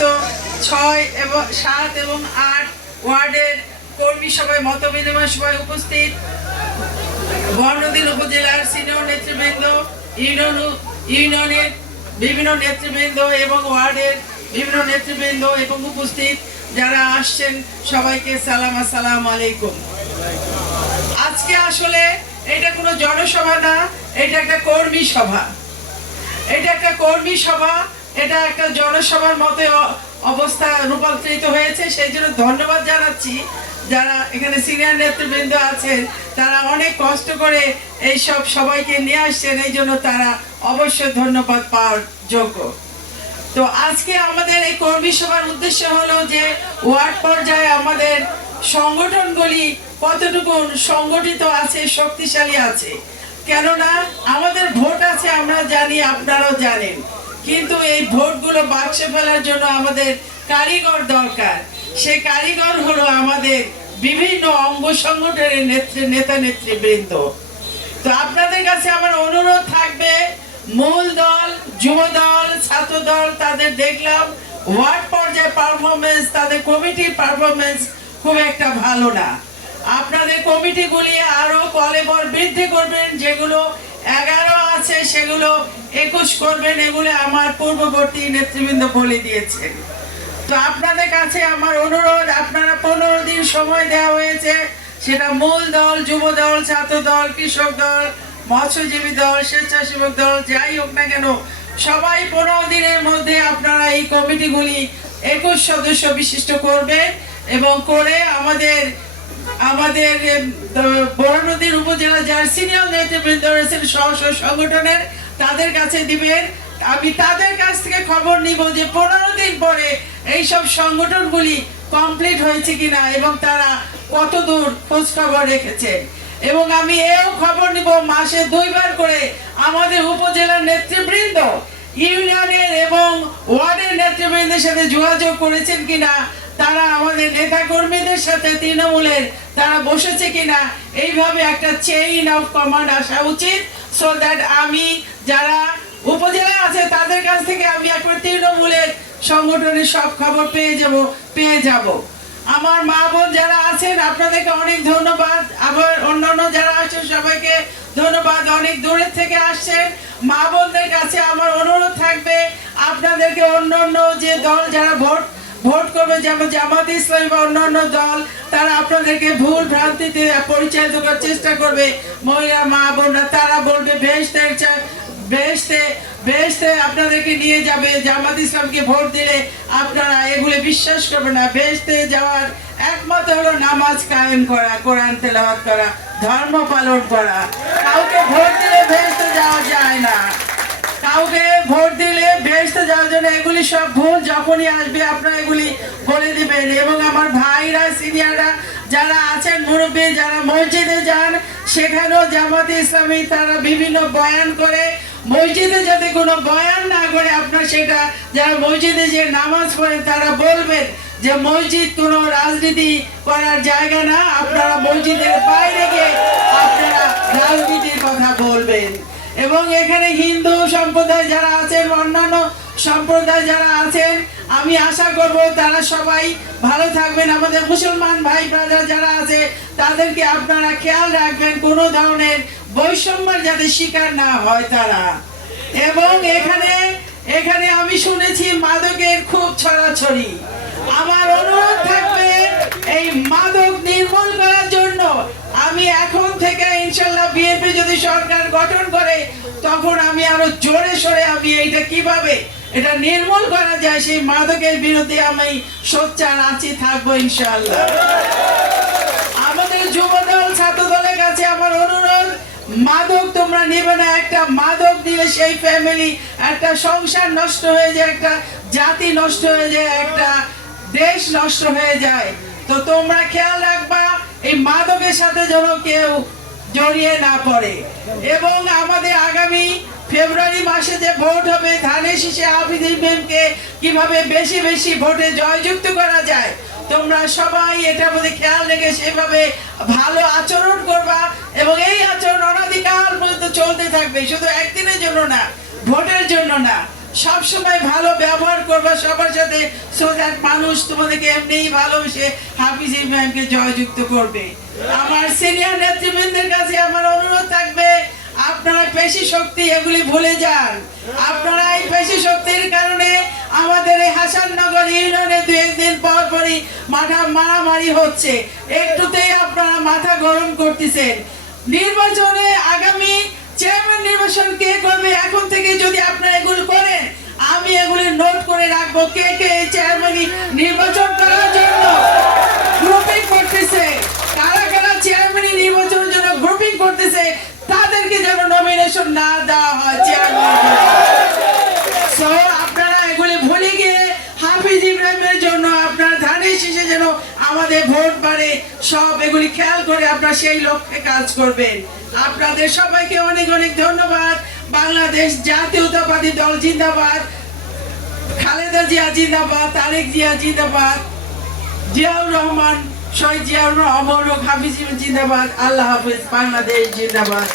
সমস্ত ছয় এবং সাত এবং আট ওয়ার্ডের কর্মী সভায় মত বিনিময় সভায় উপস্থিত। বর্ণদিন উপজেলার সিনিয়র নেতৃবৃন্দ, ইউনিয়ন ইউনিয়নের বিভিন্ন নেতৃবৃন্দ এবং ওয়ার্ডের বিভিন্ন নেতৃবৃন্দ এবং উপস্থিত যারা আসছেন সবাইকে সালাম, আসসালাম আলাইকুম। আজকে আসলে এটা কোনো জনসভা না, এটা একটা কর্মী সভা। এটা একটা কর্মী সভা এটা একটা জনসভার মতে অবস্থা রূপান্তরিত হয়েছে। সেই জন্য ধন্যবাদ জানাচ্ছি যারা এখানে সিনিয়র নেতৃবৃন্দ আছেন। তারা অনেক কষ্ট করে এই সব সবাইকে নিয়ে আসছেন। এই জন্য তারা অবশ্যই ধন্যবাদ পাওয়ার যোগ্য। তো আজকে আমাদের এই কর্মী সভার উদ্দেশ্য হলো যে, ওয়ার্ড পর্যায়ে আমাদের সংগঠনগুলি কতটুকু সংগঠিত আছে, শক্তিশালী আছে। কেননা আমাদের ভোট আছে, আমরা জানি, আপনারাও জানেন। কিন্তু এই ভোটগুলো বাক্সে ফেলার জন্য আমাদের কারিগর দরকার। সেই কারিগর হলো আমাদের বিভিন্ন অঙ্গ সংগঠনের নেত্রী, নেতা তো আপনাদের কাছে আমার অনুরোধ থাকবে, মূল দল, যুব দল, ছাত্র দল তাদের দেখলাম, ওয়ার্ড পর্যায়ে পারফরমেন্স তাদের কমিটির পারফরমেন্স খুব একটা ভালো না। আপনাদের কমিটিগুলি আরও কলেবর বৃদ্ধি করবেন, যেগুলো এগারো আছে, সেগুলো একুশ করবেন এগুলো আমার পূর্ববর্তী নেতৃবৃন্দ বলে দিয়েছেন তো আপনাদের কাছে আমার অনুরোধ, আপনারা পনেরো দিন সময় দেওয়া হয়েছে, সেটা মূল দল, যুব দল, ছাত্র দল, কৃষক দল, মৎস্যজীবী দল, স্বেচ্ছাসেবক দল, যাই হোক না কেন, সবাই পনেরো দিনের মধ্যে আপনারা এই কমিটিগুলি একুশ সদস্য বিশিষ্ট করবেন এবং করে আমাদের আমাদের বড় উপজেলা যার সিনিয়র নেতৃবৃন্দ রয়েছেন স্ব সংগঠনের, তাদের কাছে দিবেন। আমি তাদের কাছ থেকে খবর নিব যে পনেরো দিন পরে এইসব সংগঠনগুলি কমপ্লিট হয়েছে কিনা এবং তারা কত দূর খোঁজ খবর রেখেছে এবং আমি এও খবর নিব মাসে দুইবার করে আমাদের উপজেলার নেতৃবৃন্দ, ইউনিয়নের এবং ওয়ার্ডের নেতৃবৃন্দের সাথে যোগাযোগ করেছেন কিনা তারা আমাদের নেতা কর্মীদের সাথে তৃণমূলের তারা বসেছে কিনা, এইভাবে একটা চেইন অফ কমান্ড আসা উচিত সো দ্যাট আমি যারা উপজেলা আছে তাদের কাছ থেকে আমি একবার তৃণমূলের সংগঠনের সব খবর পেয়ে যাব পেয়ে যাব। আমার মা বোন যারা আছেন, আপনাদেরকে অনেক ধন্যবাদ। আবার অন্যান্য যারা আছেন, সবাইকে ধন্যবাদ। অনেক দূরের থেকে আসছেন। মা বোনদের কাছে আমার অনুরোধ থাকবে, আপনাদেরকে অন্য অন্য যে দল যারা ভোট ভোট করবে যেমন জামাত ইসলামী বা অন্যান্য দল, তারা আপনাদেরকে ভুল ভ্রান্তিতে পরিচালিত করার চেষ্টা করবে। মহিলা, মা, বোনরা, তারা বলবে চা- বেহেস্তে বেহেস্তে আপনাদেরকে নিয়ে যাবে। জামাত ইসলামকে ভোট দিলে আপনারা এগুলো বিশ্বাস করবেন না। বেহেস্তে যাওয়ার একমাত্র হলো নামাজ কায়েম করা, কোরআন তেলাওয়াত করা, ধর্ম পালন করা। কাউকে ভোট দিলে বেহেস্তে যাওয়া যায় না। কাউকে ভোট দিলে বেহেস্তে যাওয়ার জন্য এগুলি সব ভুল, যখনই আসবে আপনারা এগুলি বলে দিবেন। এবং আমার ভাইরা, সিনিয়ররা যারা আছেন, মুরব্বী যারা মসজিদে যান, সেখানেও জামাতে ইসলামী তারা বিভিন্ন বয়ান করে। মসজিদে যাতে কোনো বয়ান না করে আপনার সেটা, যারা মসজিদে যে নামাজ পড়েন তারা বলবেন যে মসজিদ কোনো রাজনীতি করার জায়গা না, আপনারা মসজিদের বাইরে গিয়ে আপনারা রাজনীতির কথা বলবেন। এবং এখানে হিন্দু সম্প্রদায় যারা আছেন অন্যান্য সম্প্রদায় যারা আছেন আমি আশা করব তারা সবাই ভালো থাকবেন। আমাদের মুসলমান ভাই ব্রাদার যারা আছে, তাদেরকে আপনারা খেয়াল রাখবেন, কোনো ধরনের বৈষম্যের যাতে শিকার না হয় তারা। এবং এখানে এখানে আমি শুনেছি মাদকের খুব ছড়াছড়ি। আমার অনুরোধ থাকবে এই মাদক নির্মূল করার জন্য আমি এখন থেকে ইনশাল্লাহ বিএনপি যদি সরকার গঠন করে, তখন আমি আরও জোরে সোরে আমি এইটা কীভাবে? এটা নির্মূল করা যায়, সেই মাদকের বিরুদ্ধে আমি সোচ্চার আছি, থাকব ইনশাল্লাহ আমাদের যুব দল ছাত্র দলের কাছে আমার অনুরোধ, মাদক তোমরা নেবে না, একটা মাদক সেই ফ্যামিলি একটা সংসার নষ্ট হয়ে যায়, একটা জাতি নষ্ট হয়ে যায়, একটা দেশ নষ্ট হয়ে যায়। তো তোমরা খেয়াল রাখবা, এই মাদকের সাথে যেন কেউ জড়িয়ে না পড়ে। এবং আমাদের আগামী ফেব্রুয়ারি মাসে যে ভোট হবে, ধানের শীষে আবিদিন ম্যামকে কীভাবে বেশি বেশি ভোটে জয়যুক্ত করা যায়, তোমরা সবাই এটার মধ্যে খেয়াল রেখে সেভাবে ভালো আচরণ করবা এবং এই আচরণ অনাধিকার পর্যন্ত চলতে থাকবে। শুধু একদিনের জন্য না, ভোটের জন্য না, সবসময় ভালো ব্যবহার করবা সবার সাথে। সো মানুষ তোমাদেরকে এমনিই ভালোবেসে হাফিজ ইব্রাহিমকে জয়যুক্ত করবে। আমার সিনিয়র নেতৃবৃন্দের কাছে আমার অনুরোধ থাকবে, আপনারা পেশি শক্তি এগুলি ভুলে যান। আপনারা এই পেশি শক্তির কারণে আমাদের এই হাসাননগর ইউনিয়নে দু একদিন পর পরই মাথা মারামারি হচ্ছে। একটুতেই আপনারা মাথা গরম করতেছেন। নির্বাচনে আগামী চেয়ারম্যান নির্বাচন কে করবে? এখন থেকে যদি আপনারা এগুলো আমি এগুলি নোট করে রাখব। কে কে এই চেয়ারম্যান নির্বাচন করার জন্য গ্রুপিং করতেছে? কারা কারা চেয়ারম্যান নির্বাচনের জন্য গ্রুপিং করতেছে? তাদেরকে যেন নমিনেশন না দেওয়া হয় চেয়ারম্যান আপনারা এগুলি ভুলে গিয়ে হাফিজ ইব্রাহিমের জন্য, আপনার ধানের যেন আমাদের ভোট বাড়ে, সব এগুলি খেয়াল করে আপনারা সেই লক্ষ্যে কাজ করবেন। আপনাদের সবাইকে অনেক অনেক ধন্যবাদ। বাংলাদেশ জাতীয়তাবাদী দল জিন্দাবাদ। খালেদা জিয়া জিন্দাবাদ, তারেক জিয়া জিন্দাবাদ, জিয়াউর রহমান, শহীদ জিয়াউর রহমান হাফিজ জিন্দাবাদ। আল্লাহ হাফিজ, বাংলাদেশ জিন্দাবাদ।